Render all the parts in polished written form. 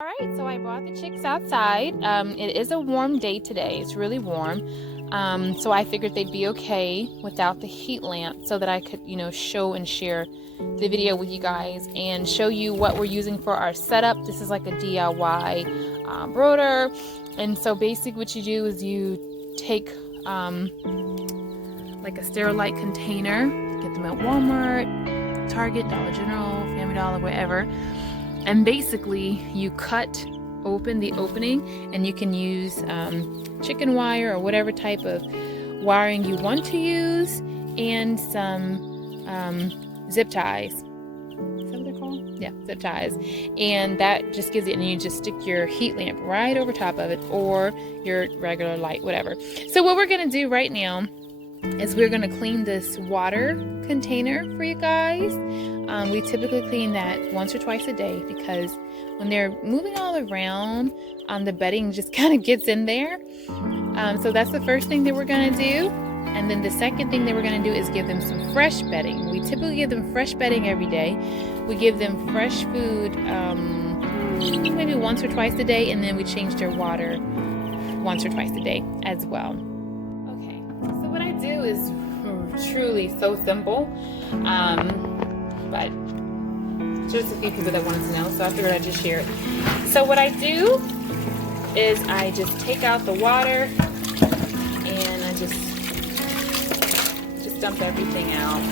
All right, so I brought the chicks outside. It is a warm day today. It's really warm. So I figured they'd be okay without the heat lamp so that I could, show and share the video with you guys and show you what we're using for our setup. This is like a DIY brooder. And so basically what you do is you take like a Sterilite container, get them at Walmart, Target, Dollar General, Family Dollar, wherever. And basically you cut open the opening and you can use chicken wire or whatever type of wiring you want to use, and some zip ties. Is that what they're called? Yeah, zip ties. And that just gives it, and you just stick your heat lamp right over top of it, or your regular light, whatever. So what we're gonna do right now is we're gonna clean this water container for you guys. We typically clean that once or twice a day because when they're moving all around, the bedding just kind of gets in there. So that's the first thing that we're gonna do. And then the second thing that we're gonna do is give them some fresh bedding. We typically give them fresh bedding every day. We give them fresh food maybe once or twice a day, and then we change their water once or twice a day as well. Okay, so what I do is truly so simple, but just a few people that wanted to know, so I figured I'd just share it. So what I do is I just take out the water and I just dump everything out.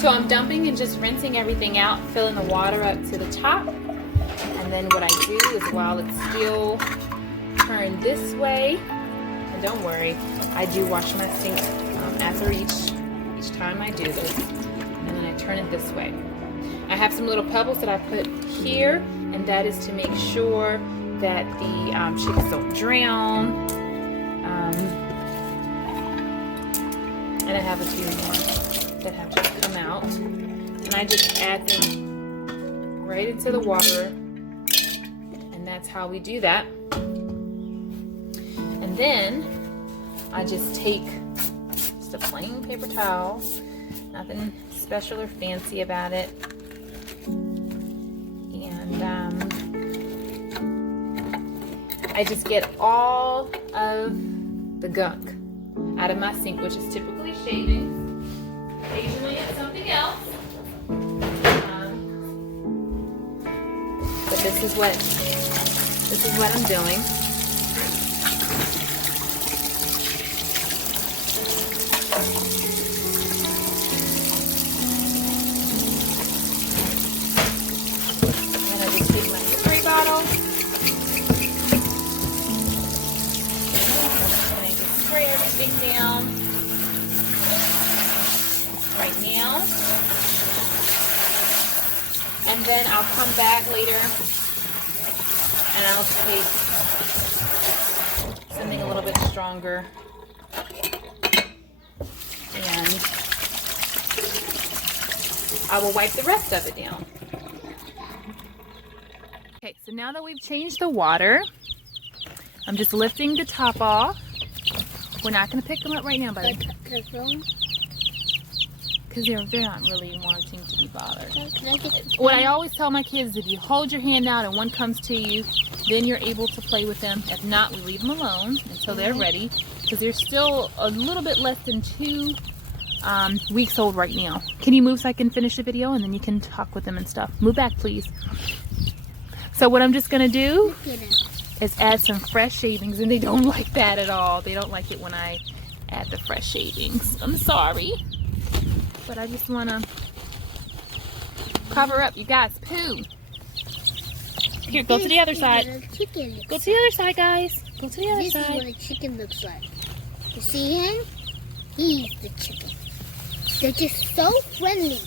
So I'm dumping and just rinsing everything out, filling the water up to the top. And then what I do is, while it's still turned this way, and don't worry, I do wash my sink after each time I do this. And then I turn it this way. I have some little pebbles that I put here, and that is to make sure that the chicks don't drown. And I have a few more that have just come out, and I just add them right into the water, and that's how we do that. And then I just take just a plain paper towel, nothing special or fancy about it, and I just get all of the gunk out of my sink, which is typically shavings. Occasionally it's something else, but this is what I'm doing. And I just take my spray bottle and I just spray everything down right now, and then I'll come back later and I'll take something a little bit stronger and I will wipe the rest of it down. Okay, so now that we've changed the water, I'm just lifting the top off. We're not going to pick them up right now, buddy. Because they're not really wanting to be bothered. What I always tell my kids is, if you hold your hand out and one comes to you, then you're able to play with them. If not, we leave them alone until they're ready, because they're still a little bit less than 2 weeks old right now. Can you move so I can finish the video, and then you can talk with them and stuff? Move back, please. So what I'm just going to do is add some fresh shavings, and they don't like that at all. They don't like it when I add the fresh shavings. I'm sorry. But I just want to cover up you guys' poo. Here, go to the other side. Go to the other side, guys. Go to the other side. This is what a chicken looks like. You see him? He's the chicken. They're just so friendly.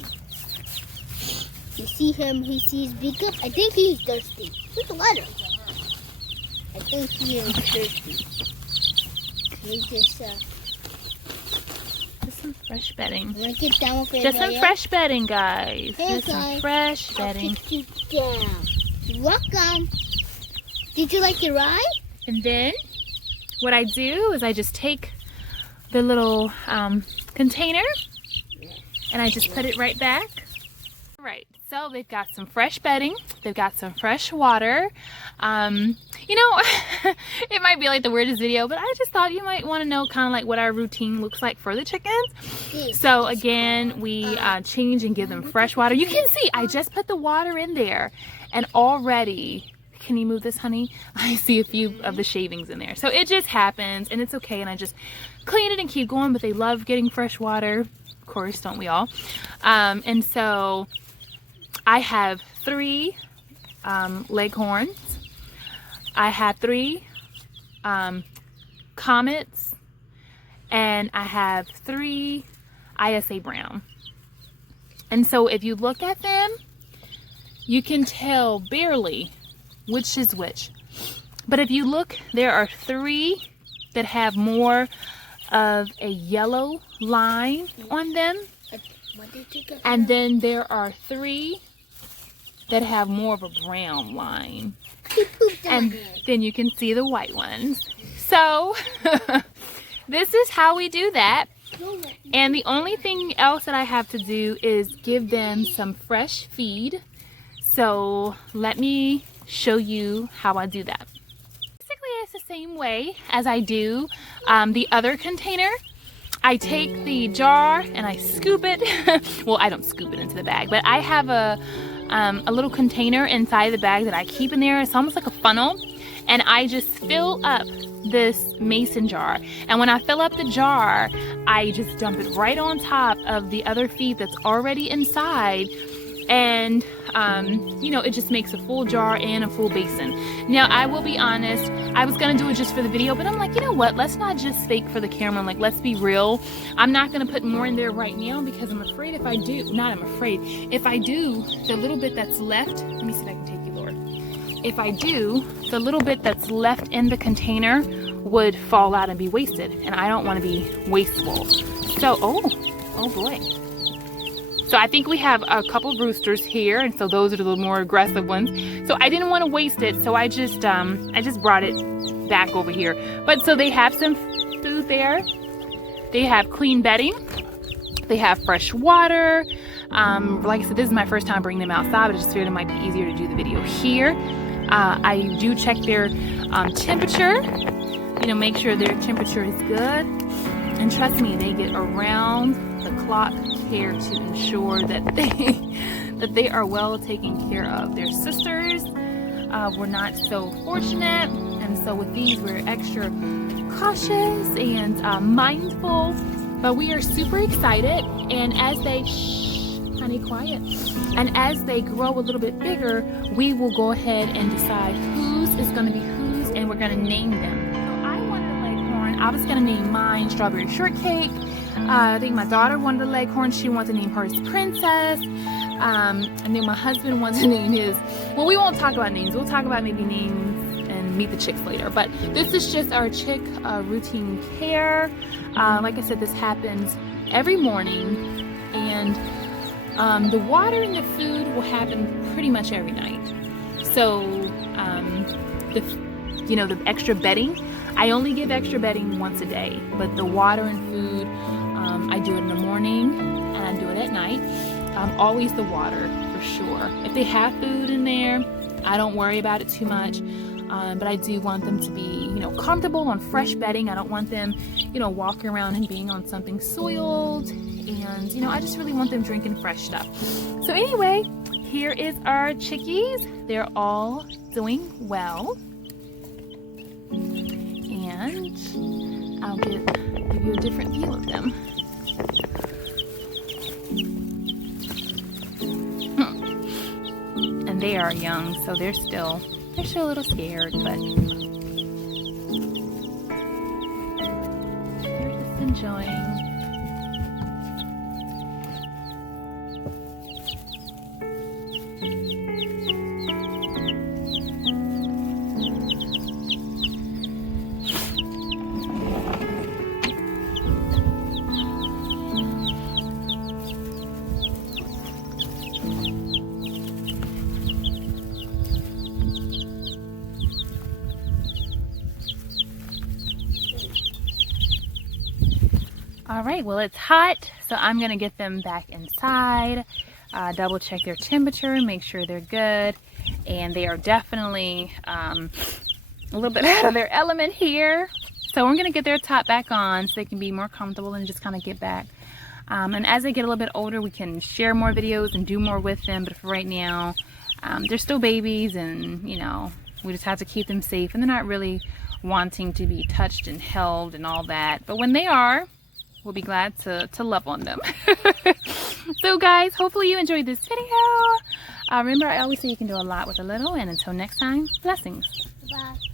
You see him? He sees beak up. I think he's thirsty. Look at the water. I think he is thirsty. He just some fresh bedding. Just some fresh bedding, guys. Just some fresh bedding. Welcome. Did you like your ride? And then what I do is I just take the little container and I just put it right back. Right, so they've got some fresh bedding, they've got some fresh water. You know, it might be like the weirdest video, but I just thought you might want to know kind of like what our routine looks like for the chickens. So again, we change and give them fresh water. You can see I just put the water in there, and already, can you move this, honey? I see a few of the shavings in there. So it just happens, and it's okay, and I just clean it and keep going, but they love getting fresh water. Of course, don't we all? And so I have 3 leghorns. I have 3 comets, and I have 3 ISA brown. And so if you look at them, you can tell barely which is which. But if you look, there are 3 that have more of a yellow line on them. And then there are 3 that have more of a brown line. And then you can see the white ones. So this is how we do that. And the only thing else that I have to do is give them some fresh feed. So let me show you how I do that. Basically, it's the same way as I do the other container. I take the jar and I scoop it. Well, I don't scoop it into the bag, but I have a little container inside the bag that I keep in there. It's almost like a funnel, and I just fill up this mason jar. And when I fill up the jar, I just dump it right on top of the other feed that's already inside. And you know, it just makes a full jar and a full basin. Now, I will be honest, I was gonna do it just for the video, but I'm like, you know what, let's not just fake for the camera. Like, let's be real. I'm not gonna put more in there right now because I'm afraid if I do, if I do, the little bit that's left, let me see if I can take you, Lord. If I do, the little bit that's left in the container would fall out and be wasted, and I don't want to be wasteful. So, oh boy. So I think we have a couple of roosters here, and so those are the more aggressive ones. So I didn't want to waste it, so I just brought it back over here. But so they have some food there. They have clean bedding. They have fresh water. Like I said, this is my first time bringing them outside, but I just figured it might be easier to do the video here. I do check their temperature, you know, make sure their temperature is good. And trust me, they get around the clock care to ensure that they are well taken care of. Their sisters were not so fortunate, and so with these we're extra cautious and mindful, but we are super excited. And as they honey, quiet. And as they grow a little bit bigger, we will go ahead and decide whose is going to be whose, and we're going to name them. So I wanted a leghorn. I was going to name mine Strawberry Shortcake. I think my daughter wanted a leghorn. She wanted to name hers Princess. And then my husband wants to name his, well, we won't talk about names. We'll talk about maybe names and meet the chicks later. But this is just our chick routine care. Like I said, this happens every morning, and the water and the food will happen pretty much every night. So the extra bedding, I only give extra bedding once a day, but the water and food, I do it in the morning and I do it at night. Always the water for sure. If they have food in there, I don't worry about it too much. But I do want them to be, comfortable on fresh bedding. I don't want them, walking around and being on something soiled. And, I just really want them drinking fresh stuff. So anyway, here is our chickies. They're all doing well. And I'll give you a different view of them. And they are young, so they're still a little scared, but they're just enjoying. All right, well, it's hot, so I'm gonna get them back inside, double check their temperature, make sure they're good. And they are definitely a little bit out of their element here. So we're gonna get their top back on so they can be more comfortable and just kind of get back. And as they get a little bit older, we can share more videos and do more with them. But for right now, they're still babies, and you know, we just have to keep them safe. And they're not really wanting to be touched and held and all that. But when they are, we'll be glad to love on them. So guys, hopefully you enjoyed this video. Remember, I always say you can do a lot with a little. And until next time, blessings. Bye.